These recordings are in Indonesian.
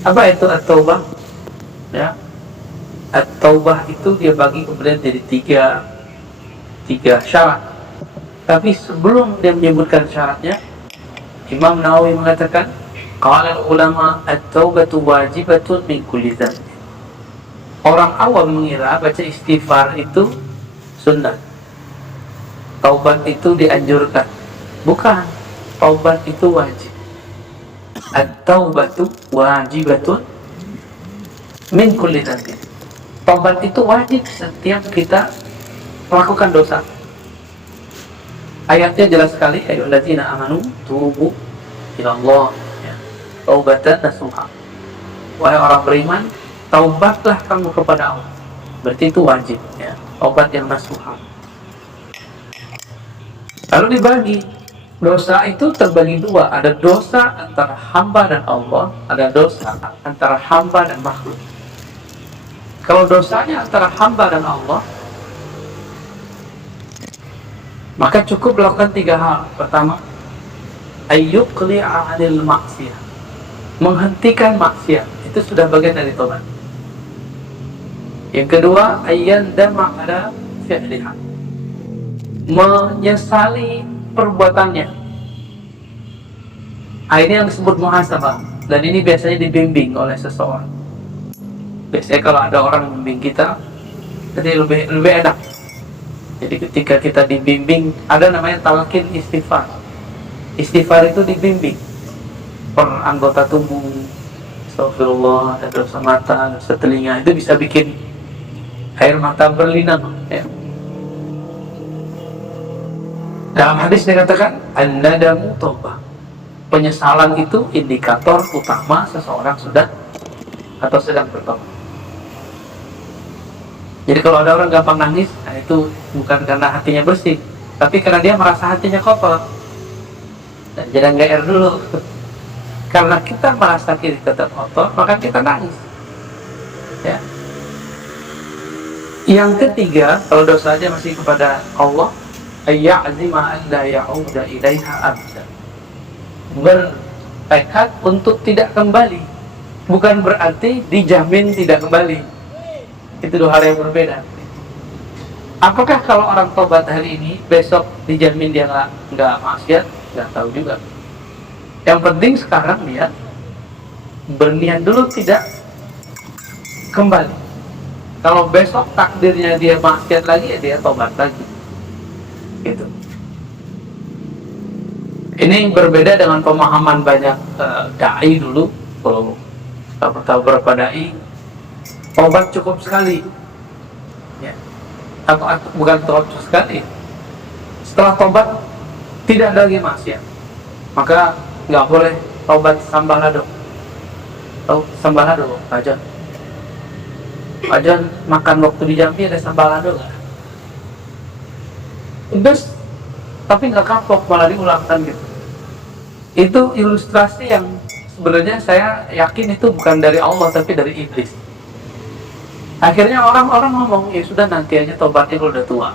Apa itu at-taubah? Ya, at-taubah itu dia bagi kemudian jadi tiga syarat. Tapi sebelum dia menyebutkan syaratnya, Imam Nawawi mengatakan, qala ulama at-taubatu wajibatun min kulli dzanb. Orang awam mengira baca istighfar itu sunnah, taubat itu dianjurkan. Bukan, taubat itu wajib. At-taubatu wajibatun min kulli dzanb. Taubat itu wajib setiap kita melakukan dosa. Ayatnya jelas sekali, ayyuhalladzina amanu tubu ilallah, ya, taubatan nasuha. Wahai orang beriman, taubatlah kamu kepada Allah. Berarti itu wajib, ya, taubat yang nasuha. Lalu dibagi, dosa itu terbagi dua. Ada dosa antara hamba dan Allah, ada dosa antara hamba dan makhluk. Kalau dosanya antara hamba dan Allah, maka cukup melakukan tiga hal. Pertama, ayyuqli'a 'anil maksiyah, menghentikan maksiat, itu sudah bagian dari tobat. Yang kedua, ayyandama 'ala fi'liha, menyesali perbuatannya. Ini yang disebut muhasabah, dan ini biasanya dibimbing oleh seseorang. Biasanya kalau ada orang membimbing kita, jadi lebih enak. Jadi ketika kita dibimbing, ada namanya talqin istighfar. Istighfar itu dibimbing per anggota tubuh. Astagfirullah, ada dosa mata, dosa telinga, itu bisa bikin air mata berlinang, ya. Dalam hadis dikatakan an-nadamu taubah. Penyesalan itu indikator utama seseorang sudah atau sedang bertobat. Jadi kalau ada orang gampang nangis, nah itu bukan karena hatinya bersih, tapi karena dia merasa hatinya kotor. Dan jangan GR dulu. Karena kita merasa diri tetap kotor, maka kita nangis. Ya. Yang ketiga, kalau dosanya masih kepada Allah, ayya'zima an la ya'uda ilaiha abda. Bertekad untuk tidak kembali. Bukan berarti dijamin tidak kembali. Itu dua hal yang berbeda. Apakah kalau orang tobat hari ini, besok dijamin dia nggak maksiat? Nggak tahu juga. Yang penting sekarang dia berniat dulu tidak kembali. Kalau besok takdirnya dia maksiat lagi, ya dia tobat lagi. Gitu. Ini berbeda dengan pemahaman banyak dai dulu. Kalau tahu berapa dai, tobat cukup sekali, ya. Atau bukan tobat sekali. Setelah tobat tidak ada lagi maksiat, maka nggak boleh tobat sambalado. Tahu sambalado, Ajan makan waktu di Jambi ada sambalado nggak? Terus, tapi nggak kapok, malah diulangkan gitu. Itu ilustrasi yang sebenarnya saya yakin itu bukan dari Allah tapi dari iblis. Akhirnya orang-orang ngomong, ya sudah nanti aja tobatnya kalau udah tua.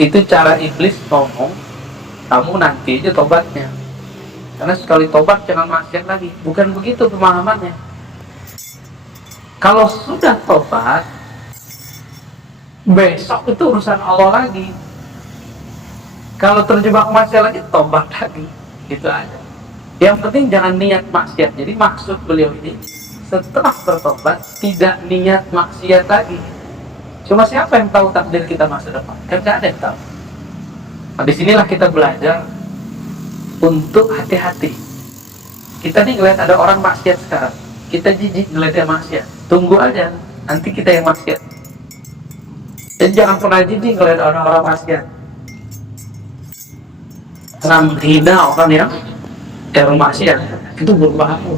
Itu cara iblis ngomong, kamu nanti aja tobatnya. Karena sekali tobat jangan maksiat lagi. Bukan begitu pemahamannya. Kalau sudah tobat, besok itu urusan Allah lagi. Kalau terjebak maksiat lagi, tobat lagi. Gitu aja. Yang penting jangan niat maksiat. Jadi maksud beliau ini, setelah bertobat tidak niat maksiat lagi. Cuma siapa yang tahu takdir kita masa depan? Kan tidak ada yang tahu. Nah, disinilah kita belajar untuk hati-hati. Kita nih ngeliat ada orang maksiat sekarang, kita jijik ngeliat dia maksiat. Tunggu aja, nanti kita yang maksiat. Dan jangan pernah jijik ngeliat orang-orang maksiat. Menghina orang yang maksiat itu berbahaya.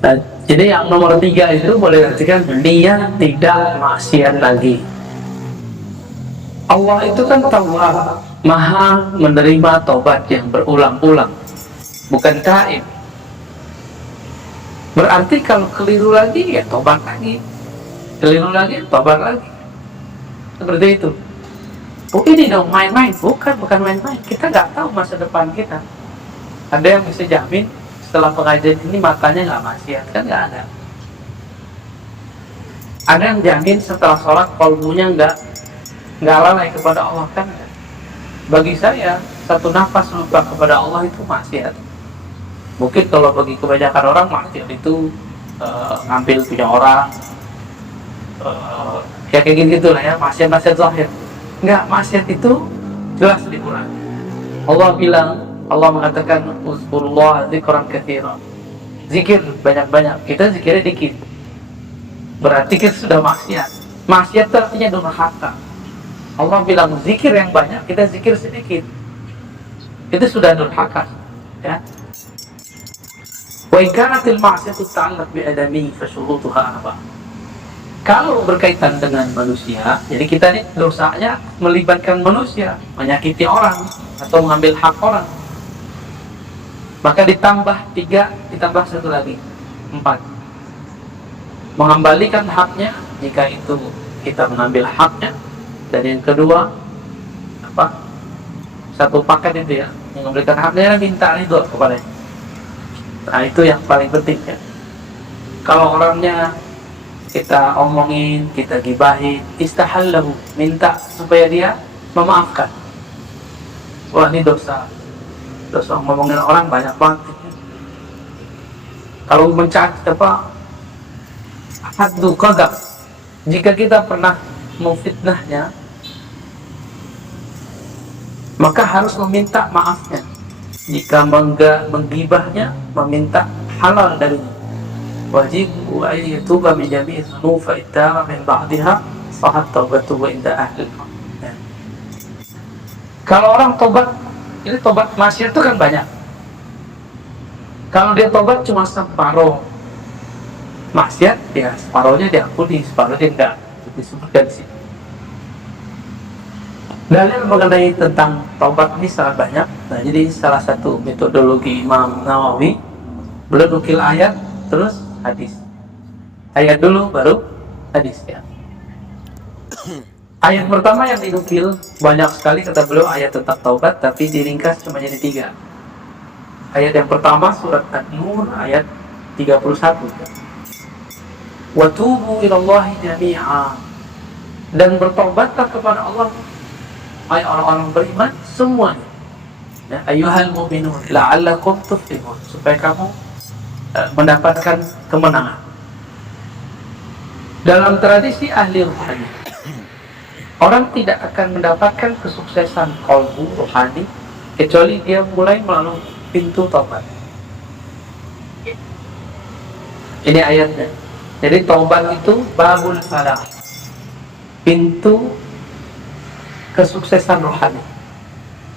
Nah, jadi yang nomor 3 itu boleh artikan niat tidak maksiat lagi. Allah itu kan Tawwab, Maha menerima taubat yang berulang-ulang, bukan taib. Berarti kalau keliru lagi ya tobat lagi, keliru lagi tobat lagi, seperti itu. Oh ini dong main-main, bukan main-main. Kita nggak tahu masa depan kita. Ada yang bisa jamin setelah pengajian ini matanya nggak maksiat, kan nggak ada. Ada yang jamin setelah sholat kalbunya nggak lalai kepada Allah, kan? Bagi saya satu nafas lupa kepada Allah itu maksiat. Mungkin kalau bagi kebanyakan orang maksiat itu ngambil punya orang, ya kayak gitu lah ya, maksiat zahir. Enggak, maksiat itu jelas dikurangi. Allah mengatakan uzkurullah dzikran katsiran. Zikir banyak-banyak, kita zikirnya dikit. Berarti kita sudah maksiat. Maksiat itu artinya durhaka. Allah bilang zikir yang banyak, kita zikir sedikit. Itu sudah durhaka, ya. Wa in kanatil ma'siyatu ta'allaq bi adami fa syurutuha apa? Kalau berkaitan dengan manusia, jadi kita ini dosanya melibatkan manusia, menyakiti orang atau mengambil hak orang. Maka ditambah 3, ditambah 1 lagi, 4. Mengembalikan haknya jika itu kita mengambil haknya. Dan yang kedua, apa? Satu paket itu ya, mengembalikan haknya, minta ridho kepadanya. Nah itu yang paling penting ya. Kalau orangnya kita omongin, kita gibahin, istahallahu, minta supaya dia memaafkan. Wah ini dosa ngomongin orang banyak banget. Kalau mencaci apa, haddu qadzaf, jika kita pernah memfitnahnya, maka harus meminta maafnya. Jika menggibahnya, meminta halal darinya. Wajib wa ayyatuba min jami'i dzunub fa ittaba min ba'daha sahat taubatu wa inda ahli. Kalau orang tobat, ini tobat maksiat itu kan banyak. Kalau dia tobat cuma separuh maksiat, ya separuhnya diampuni, separuhnya enggak. Disebutkan di sini. Dalil mengenai tentang tobat ini sangat banyak. Nah, jadi salah satu metodologi Imam Nawawi, beliau nukil ayat terus hadis. Ayat dulu baru hadis ya. Ayat pertama yang dinukil banyak sekali kata beliau ayat tentang taubat, tapi diringkas cuma jadi 3. Ayat yang pertama surat An-Nur ayat 31. Wa tubu ilallahi jami'a, dan bertobatlah kepada Allah hai orang-orang beriman semuanya. Ya, ayyuhal mu'minun la'allakum tuflihun, supaya kamu mendapatkan kemenangan. Dalam tradisi ahli rohani, orang tidak akan mendapatkan kesuksesan qalbu rohani kecuali dia mulai melalui pintu taubat. Ini ayatnya. Jadi taubat itu babul falah, pintu kesuksesan rohani.